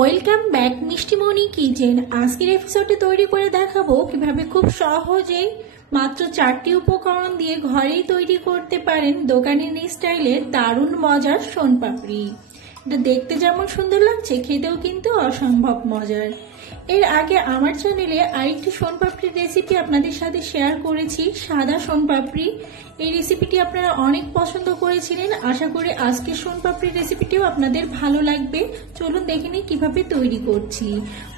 Welcome back মিষ্টিমণি kitchen. আজকের এপিসোডে তৈরি করে দেখাবো কিভাবে খুব সহজেই মাত্র 4টি উপকরণ দিয়ে ঘরেই তৈরি করতে পারেন দোকানের স্টাইলে দারুণ মজার শোনপাপড়ি। এটা দেখতে যেমন সুন্দর লাগছে, খেতেও কিন্তু অসম্ভব মজার। এর আগে আমার চ্যানেলে আরেকটি শোনপাপড়ির রেসিপি আপনাদের সাথে শেয়ার করেছি, সাদা শোনপাপড়ি। এই রেসিপিটি আপনারা অনেক পছন্দ করেছিলেন। আশা করি আজকের শোনপাপড়ির রেসিপিটিও আপনাদের ভালো লাগবে। চলুন দেখে নিই কিভাবে তৈরি করছি।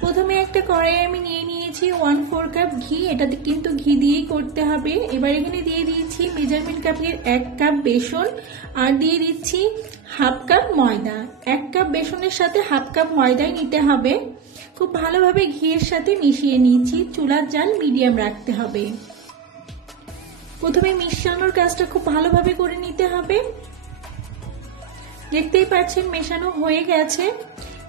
প্রথমে একটা কড়াই আমি নিয়ে নিয়েছি 1/4 কাপ ঘি। এটাতে কিন্তু ঘি দিয়েই করতে হবে। এবার এখানে দিয়ে দিয়েছি মেজারমেন্ট কাপের 1 কাপ বেসন, আর দিয়ে দিচ্ছি 1/2 কাপ ময়দা। 1 কাপ বেসনের সাথে 1/2 কাপ ময়দাই নিতে হবে। খুব ভালোভাবে ঘিয়ের সাথে মিশিয়ে নিয়েছি। চুলার জাল মিডিয়াম রাখতে হবে। প্রথমে মিশানোর কাজটা খুব ভালোভাবে করে নিতে হবে। দেখতেই পাচ্ছেন মেশানো হয়ে গেছে।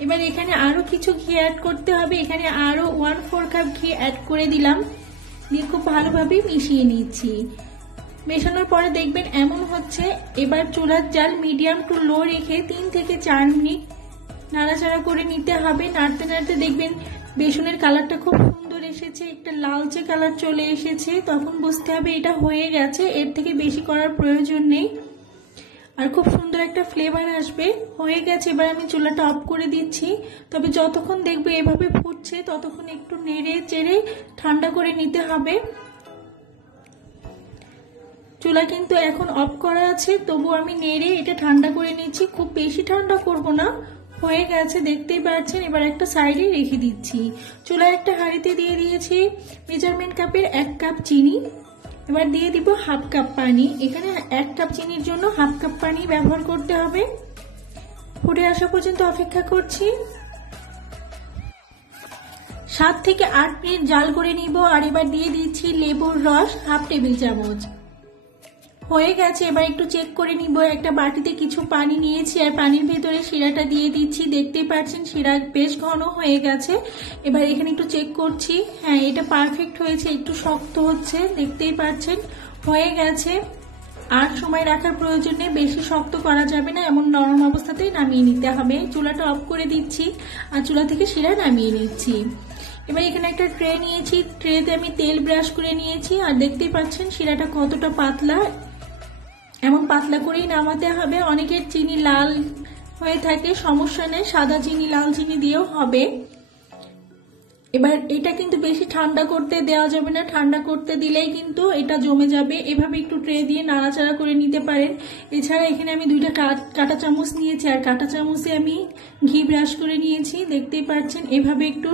এবার এখানে আরো কিছু ঘি অ্যাড করতে হবে। এখানে আরো 1/4 কাপ ঘি অ্যাড করে দিলাম, দিয়ে খুব ভালোভাবে মিশিয়ে নিচ্ছি। মেশানোর পরে দেখবেন এমন হচ্ছে। এবার চুলার জাল মিডিয়াম টু লো রেখে 3 থেকে 4 মিনিট নাড়াচাড়া করে নিতে হবে। নাড়তে নাড়তে দেখবেন বেসনের কালারটা খুব সুন্দর এসেছে, একটা লালচে কালার চলে এসেছে। তখন বুঝতে হবে এটা হয়ে গেছে। এর থেকে বেশি করার প্রয়োজন নেই, আর খুব সুন্দর একটা ফ্লেভার আসবে। হয়ে গেছে। এবার আমি চুলাটা অফ করে দিচ্ছি। তবে যতক্ষণ দেখবে এভাবে ফুটছে ততক্ষণ একটু নেড়ে চেড়ে ঠান্ডা করে নিতে হবে। চুলা কিন্তু এখন অফ করা আছে, তবু আমি নেড়ে এটা ঠান্ডা করে নিচ্ছি। খুব বেশি ঠান্ডা করব না। হয়ে গেছে, দেখতেই পাচ্ছেন। এবার একটা সাইডে রেখে দিচ্ছি। চুলার একটা হাঁড়িতে দিয়ে দিয়েছি মেজারমেন্ট কাপের 1 কাপ চিনি। এবার দিয়ে দিব 1/2 কাপ পানি। এখানে 1 কাপ চিনির জন্য 1/2 কাপ পানি ব্যবহার করতে হবে। ফুটে আসা পর্যন্ত অপেক্ষা করছি। 7 থেকে 8 মিনিট জাল করে নিব। আর এবার দিয়ে দিচ্ছি লেবুর রস 1/2 টেবিল চামচ। হয়ে গেছে। এবার একটু চেক করে নিব। একটা বাটিতে কিছু পানি নিয়েছি, আর পানির ভেতরে শিরাটা দিয়ে দিচ্ছি। দেখতেই পাচ্ছেন শিরা বেশ ঘন হয়ে গেছে। এবার এখানে একটু চেক করছি, হ্যাঁ এটা পারফেক্ট হয়েছে। একটু শক্ত হচ্ছে, দেখতেই পাচ্ছেন। হয়ে গেছে। আর সময় রাখার প্রয়োজন নেই, বেশি শক্ত করা যাবে না। এমন নরম অবস্থাতেই নামিয়ে নিতে হবে। চুলাটা অফ করে দিচ্ছি, আর চুলা থেকে শিরা নামিয়ে নিচ্ছি। এবার এখানে একটা ট্রে নিয়েছি। ট্রেতে আমি তেল ব্রাশ করে নিয়েছি, আর দেখতেই পাচ্ছেন শিরাটা কতটা পাতলা। এমন পাতলা করেই নামাতে হবে। অনেকের চিনি লাল হয়ে থাকে, সমস্যা নেই, সাদা চিনি লাল চিনি দিয়েও হবে। এবার এটা কিন্তু বেশি ঠান্ডা করতে দেওয়া যাবে না। ঠান্ডা করতে দিলেই কিন্তু এটা জমে যাবে। এভাবে একটু ট্রে দিয়ে নাড়াচাড়া করে নিতে পারেন। এছাড়া এখানে আমি 2টা কাঁটা চামচ নিয়েছি, আর কাঁটা চামচে আমি ঘি ব্রাশ করে নিয়েছি। দেখতেই পাচ্ছেন। এভাবে একটু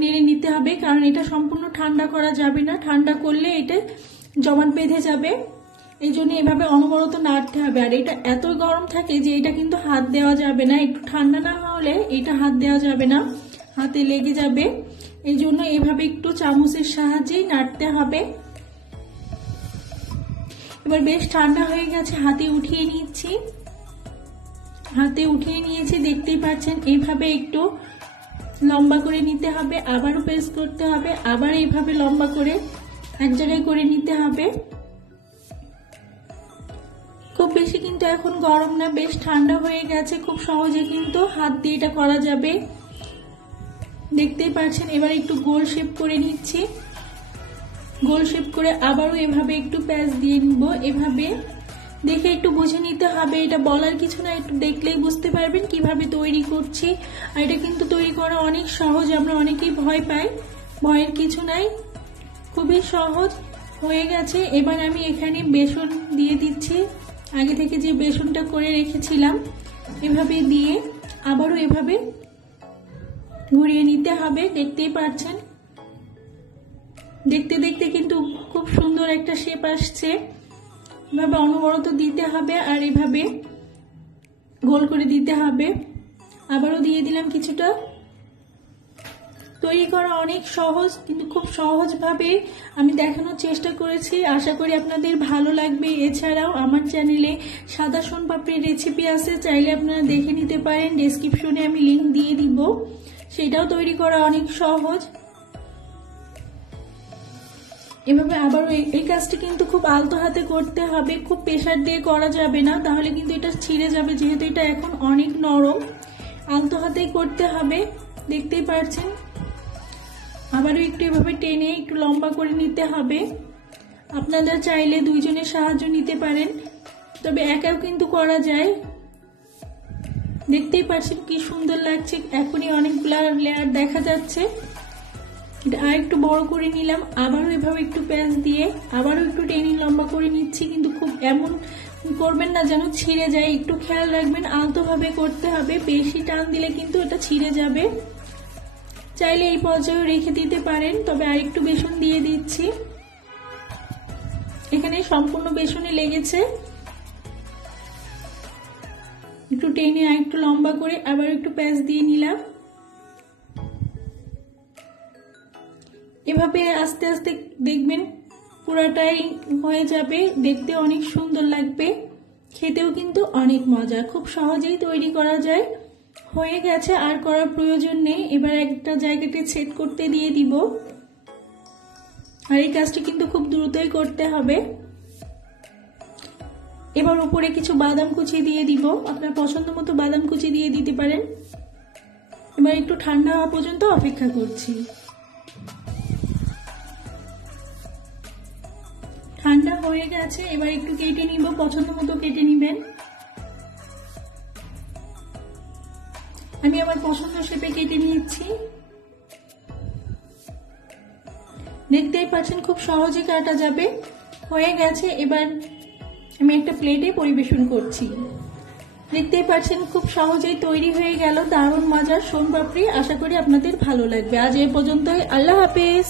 নেড়ে নিতে হবে, কারণ এটা সম্পূর্ণ ঠান্ডা করা যাবে না। ঠান্ডা করলে এটা জমাট বেঁধে যাবে। এই জন্য এভাবে অনবরত নাড়তে হবে। আর এটা এত গরম থাকে যে এটা কিন্তু হাত দেওয়া যাবে না। একটু ঠান্ডা না হলে এটা হাত দেওয়া যাবে না, হাতে লেগে যাবে। এই জন্য এভাবে একটু চামচের সাহায্যেই নাড়তে হবে। এবার বেশ ঠান্ডা হয়ে গেছে, হাতে উঠিয়ে নিচ্ছি। হাতে উঠিয়ে নিয়েছি, দেখতেই পাচ্ছেন। এইভাবে একটু লম্বা করে নিতে হবে, আবারও প্রেস করতে হবে, আবার এইভাবে লম্বা করে এক জায়গায় করে নিতে হবে। খুব বেশি কিন্তু এখন গরম না, বেশ ঠান্ডা হয়ে গেছে। খুব সহজে কিন্তু হাত দিয়ে এটা করা যাবে। দেখতেই পাচ্ছেন। এবার একটু গোল শেপ করে নিচ্ছি। গোল শেপ করে আবারও এভাবে একটু প্যাচ দিয়ে নিব। এভাবে দেখে একটু বুঝে নিতে হবে। এটা বলার কিছু না, একটু দেখলেই বুঝতে পারবেন কিভাবে তৈরি করছি। আর এটা কিন্তু তৈরি করা অনেক সহজ। আমরা অনেকেই ভয় পাই, ভয়ের কিছু নাই, খুবই সহজ। হয়ে গেছে। এবার আমি এখানে বেসন দিয়ে দিচ্ছি। আগে থেকে যে বেসনটা করে রেখেছিলাম এভাবে দিয়ে আবারও এভাবে ঘুরিয়ে নিতে হবে। দেখতেই পাচ্ছেন। দেখতে দেখতে কিন্তু খুব সুন্দর একটা শেপ আসছে। এভাবে অনবরত দিতে হবে, আর এভাবে গোল করে দিতে হবে। আবারও দিয়ে দিলাম কিছুটা। তৈরি করা অনেক সহজ, কিন্তু খুব সহজভাবে আমি দেখানোর চেষ্টা করেছি। আশা করি আপনাদের ভালো লাগবে। এছাড়াও আমার চ্যানেলে সাদা শোনপাপড়ির রেসিপি আছে, চাইলে আপনারা দেখে নিতে পারেন। ডেসক্রিপশনে আমি লিংক দিয়ে দিব, সেটাও তৈরি করা অনেক সহজ। এভাবে আবারও এই কাজটি কিন্তু খুব আলতো হাতে করতে হবে, খুব প্রেসার দিয়ে করা যাবে না, তাহলে কিন্তু এটা ছিঁড়ে যাবে। যেহেতু এটা এখন অনেক নরম, আলতো হাতেই করতে হবে। দেখতেই পাচ্ছেন। আবারও একটু এভাবে টেনে একটু লম্বা করে নিতে হবে। আপনারা চাইলে দুইজনের সাহায্য নিতে পারেন, তবে একাও কিন্তু করা যায়। দেখতেই পাচ্ছেন কি সুন্দর লাগছে, এখনই অনেকগুলা লেয়ার দেখা যাচ্ছে। এটা আর একটু বড় করে নিলাম, আবারও এভাবে একটু প্যাঁচ দিয়ে আবারও একটু টেনে লম্বা করে নিচ্ছি। কিন্তু খুব এমন করবেন না যেন ছিঁড়ে যায়, একটু খেয়াল রাখবেন, আলতোভাবে করতে হবে, বেশি টান দিলে কিন্তু এটা ছিঁড়ে যাবে। চাইলে এই পর্যায়ে রেখে দিতে পারেন, তবে আর একটু বেসন দিয়ে দিচ্ছি। এখানে সম্পূর্ণ বেসনে লেগেছে। একটু টেনে আর একটু লম্বা করে আবার একটু প্যাঁচ দিয়ে নিলাম। এভাবে আস্তে আস্তে দেখবেন পুরাটাই হয়ে যাবে, দেখতে অনেক সুন্দর লাগবে, খেতেও কিন্তু অনেক মজা, খুব সহজেই তৈরি করা যায়। হয়ে গেছে, আর করার প্রয়োজন নেই। এবার একটা জায়গাতে সেট করতে দিয়ে দিব। আর এই কাজটি কিন্তু খুব দ্রুতই করতে হবে। এবার উপরে কিছু বাদাম কুচি দিয়ে দিব, আপনার পছন্দ মতো বাদাম কুচি দিয়ে দিতে পারেন। এবার একটু ঠান্ডা হওয়া পর্যন্ত অপেক্ষা করছি। ঠান্ডা হয়ে গেছে, এবার একটু কেটে নিব, পছন্দ মতো কেটে নিবেন। আমি আমার পছন্দ শেপে কেটে নিচ্ছি। দেখতেই পাচ্ছেন খুব সহজে কাটা যাবে। হয়ে গেছে, এবার আমি একটা প্লেটে পরিবেশন করছি। দেখতেই পাচ্ছেন খুব সহজেই তৈরি হয়ে গেল দারুণ মজার সোন পাপড়ি। আশা করি আপনাদের ভালো লাগবে। আজ এ পর্যন্তই, আল্লাহ হাফেজ।